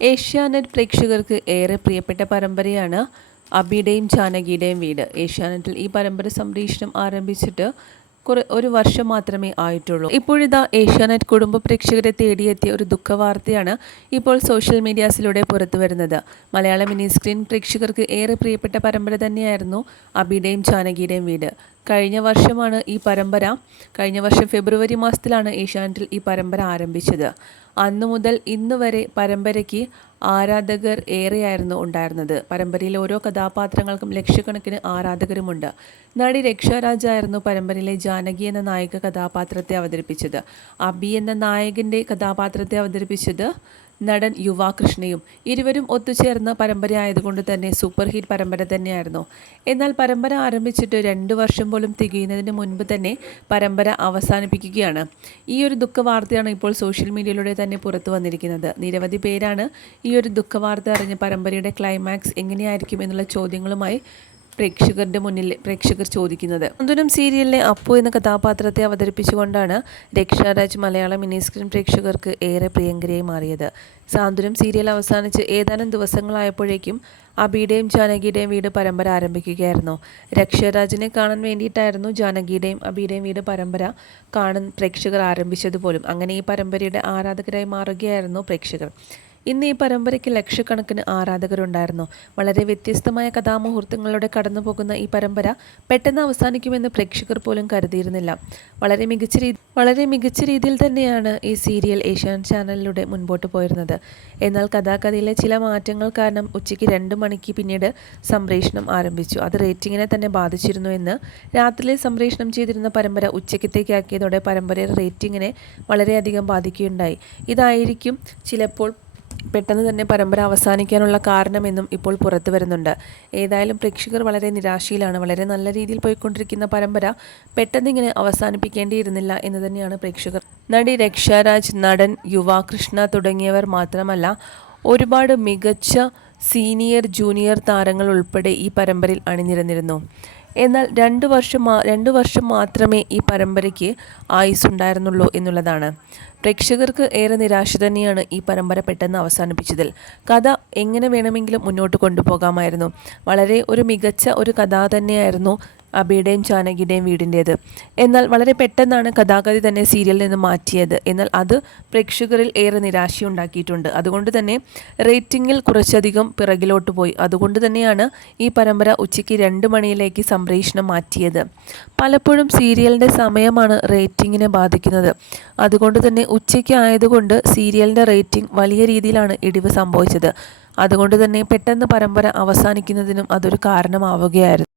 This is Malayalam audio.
ഏഷ്യാനെറ്റ് പ്രേക്ഷകർക്ക് ഏറെ പ്രിയപ്പെട്ട പരമ്പരയാണ് അബിയുടെയും ജാനകിയുടെയും വീട്. ഏഷ്യാനെറ്റിൽ ഈ പരമ്പര സംപ്രേഷണം ആരംഭിച്ചിട്ട് കുറെ ഒരു വർഷം മാത്രമേ ആയിട്ടുള്ളൂ. ഇപ്പോഴിതാ ഏഷ്യാനെറ്റ് കുടുംബ പ്രേക്ഷകരെ തേടിയെത്തിയ ഒരു ദുഃഖവാർത്തയാണ് ഇപ്പോൾ സോഷ്യൽ മീഡിയാസിലൂടെ പുറത്തു വരുന്നത്. മലയാള മിനി സ്ക്രീൻ പ്രേക്ഷകർക്ക് ഏറെ പ്രിയപ്പെട്ട പരമ്പര തന്നെയായിരുന്നു അബിയുടെയും ജാനകിയുടെയും വീട്. കഴിഞ്ഞ വർഷമാണ് ഈ പരമ്പര. കഴിഞ്ഞ വർഷം ഫെബ്രുവരി മാസത്തിലാണ് ഏഷ്യാനെറ്റിൽ ഈ പരമ്പര ആരംഭിച്ചത്. അന്നു മുതൽ ഇന്ന് വരെ പരമ്പരയ്ക്ക് ആരാധകർ ഏറെയായിരുന്നു ഉണ്ടായിരുന്നത്. പരമ്പരയിലെ ഓരോ കഥാപാത്രങ്ങൾക്കും ലക്ഷക്കണക്കിന് ആരാധകരുമുണ്ട്. നടി രക്ഷാരാജായിരുന്നു പരമ്പരയിലെ ജാനകി എന്ന നായിക കഥാപാത്രത്തെ അവതരിപ്പിച്ചത്. അബി എന്ന നായകന്റെ കഥാപാത്രത്തെ അവതരിപ്പിച്ചത് നടൻ യുവാകൃഷ്ണയും ഇരുവരും ഒത്തുചേർന്ന പരമ്പരയായതുകൊണ്ട് തന്നെ സൂപ്പർ ഹിറ്റ് പരമ്പര തന്നെയായിരുന്നു. എന്നാൽ പരമ്പര ആരംഭിച്ചിട്ട് രണ്ട് വർഷം പോലും തികയുന്നതിന് മുൻപ് തന്നെ പരമ്പര അവസാനിപ്പിക്കുകയാണ്. ഈ ഒരു ദുഃഖവാർത്തയാണ് ഇപ്പോൾ സോഷ്യൽ മീഡിയയിലൂടെ തന്നെ പുറത്തു വന്നിരിക്കുന്നത്. നിരവധി പേരാണ് ഈ ഒരു ദുഃഖവാർത്ത അറിഞ്ഞ് പരമ്പരയുടെ ക്ലൈമാക്സ് എങ്ങനെയായിരിക്കും എന്നുള്ള ചോദ്യങ്ങളുമായി പ്രേക്ഷകരുടെ മുന്നിൽ പ്രേക്ഷകർ ചോദിക്കുന്നത്. അന്തുനം സീരിയലിലെ അപ്പു എന്ന കഥാപാത്രത്തെ അവതരിപ്പിച്ചുകൊണ്ടാണ് രക്ഷാരാജ് മലയാളം മിനിസ്ക്രീൻ പ്രേക്ഷകർക്ക് ഏറെ പ്രിയങ്കരിയായി മാറിയത്. സാന്ത്വനം സീരിയൽ അവസാനിച്ച് ഏതാനും ദിവസങ്ങളായപ്പോഴേക്കും അബിയുടെയും ജാനകിയുടെയും വീട് പരമ്പര ആരംഭിക്കുകയായിരുന്നു. രക്ഷരാജിനെ കാണാൻ വേണ്ടിയിട്ടായിരുന്നു ജാനകിയുടെയും അബിയുടെയും വീട് പരമ്പര കാണാൻ പ്രേക്ഷകർ ആരംഭിച്ചതുപോലും. അങ്ങനെ ഈ പരമ്പരയുടെ ആരാധകരായി മാറുകയായിരുന്നു പ്രേക്ഷകർ. ഇന്ന് ഈ പരമ്പരയ്ക്ക് ലക്ഷക്കണക്കിന് ആരാധകരുണ്ടായിരുന്നു. വളരെ വ്യത്യസ്തമായ കഥാമുഹൂർത്തങ്ങളിലൂടെ കടന്നു പോകുന്ന ഈ പരമ്പര പെട്ടെന്ന് അവസാനിക്കുമെന്ന് പ്രേക്ഷകർ പോലും കരുതിയിരുന്നില്ല. വളരെ മികച്ച രീതി വളരെ മികച്ച രീതിയിൽ തന്നെയാണ് ഈ സീരിയൽ ഏഷ്യാൻ ചാനലിലൂടെ മുൻപോട്ട് പോയിരുന്നത്. എന്നാൽ കഥാകഥയിലെ ചില മാറ്റങ്ങൾ കാരണം ഉച്ചയ്ക്ക് രണ്ട് മണിക്ക് പിന്നീട് സംപ്രേഷണം ആരംഭിച്ചു. അത് റേറ്റിങ്ങിനെ തന്നെ ബാധിച്ചിരുന്നു എന്ന് രാത്രിയിൽ സംപ്രേഷണം ചെയ്തിരുന്ന പരമ്പര ഉച്ചയ്ക്കത്തേക്കാക്കിയതോടെ പരമ്പരയുടെ റേറ്റിങ്ങിനെ വളരെയധികം ബാധിക്കുകയുണ്ടായി. ഇതായിരിക്കും ചിലപ്പോൾ പെട്ടെന്ന് തന്നെ പരമ്പര അവസാനിക്കാനുള്ള കാരണമെന്നും ഇപ്പോൾ പുറത്തു വരുന്നുണ്ട്. ഏതായാലും പ്രേക്ഷകർ വളരെ നിരാശയിലാണ്. വളരെ നല്ല രീതിയിൽ പോയിക്കൊണ്ടിരിക്കുന്ന പരമ്പര പെട്ടെന്ന് ഇങ്ങനെ അവസാനിപ്പിക്കേണ്ടിയിരുന്നില്ല എന്ന് തന്നെയാണ് പ്രേക്ഷകർ. നടി രക്ഷാരാജ് നടൻ യുവാകൃഷ്ണ തുടങ്ങിയവർ മാത്രമല്ല ഒരുപാട് മികച്ച സീനിയർ ജൂനിയർ താരങ്ങൾ ഉൾപ്പെടെ ഈ പരമ്പരയിൽ അണിനിരന്നിരുന്നു. എന്നാൽ രണ്ട് വർഷം രണ്ട് വർഷം മാത്രമേ ഈ പരമ്പരയ്ക്ക് ആയുസ്സുണ്ടായിരുന്നുള്ളൂ എന്നുള്ളതാണ്. പ്രേക്ഷകർക്ക് ഏറെ നിരാശ തന്നെയാണ് ഈ പരമ്പര പെട്ടെന്ന് അവസാനിപ്പിച്ചതിൽ. കഥ എങ്ങനെ വേണമെങ്കിലും മുന്നോട്ട് കൊണ്ടുപോകാമായിരുന്നു. വളരെ ഒരു മികച്ച ഒരു കഥ തന്നെയായിരുന്നു അബിയുടെയും ജാനകിയുടെയും വീടിന്റേത്. എന്നാൽ വളരെ പെട്ടെന്നാണ് കഥാഗതി തന്നെ സീരിയലിൽ നിന്ന് മാറ്റിയത്. എന്നാൽ അത് പ്രേക്ഷകരിൽ ഏറെ നിരാശയുണ്ടാക്കിയിട്ടുണ്ട്. അതുകൊണ്ട് തന്നെ റേറ്റിംഗിൽ കുറച്ചധികം പിറകിലോട്ട് പോയി. അതുകൊണ്ട് തന്നെയാണ് ഈ പരമ്പര ഉച്ചയ്ക്ക് രണ്ട് മണിയിലേക്ക് സംപ്രേഷണം മാറ്റിയത്. പലപ്പോഴും സീരിയലിന്റെ സമയമാണ് റേറ്റിങ്ങിനെ ബാധിക്കുന്നത്. അതുകൊണ്ട് തന്നെ ഉച്ചയ്ക്ക് ആയതുകൊണ്ട് സീരിയലിന്റെ റേറ്റിംഗ് വലിയ രീതിയിലാണ് ഇടിവ് സംഭവിച്ചത്. അതുകൊണ്ട് തന്നെ പെട്ടെന്ന് പരമ്പര അവസാനിക്കുന്നതിനും അതൊരു കാരണമാവുകയായിരുന്നു.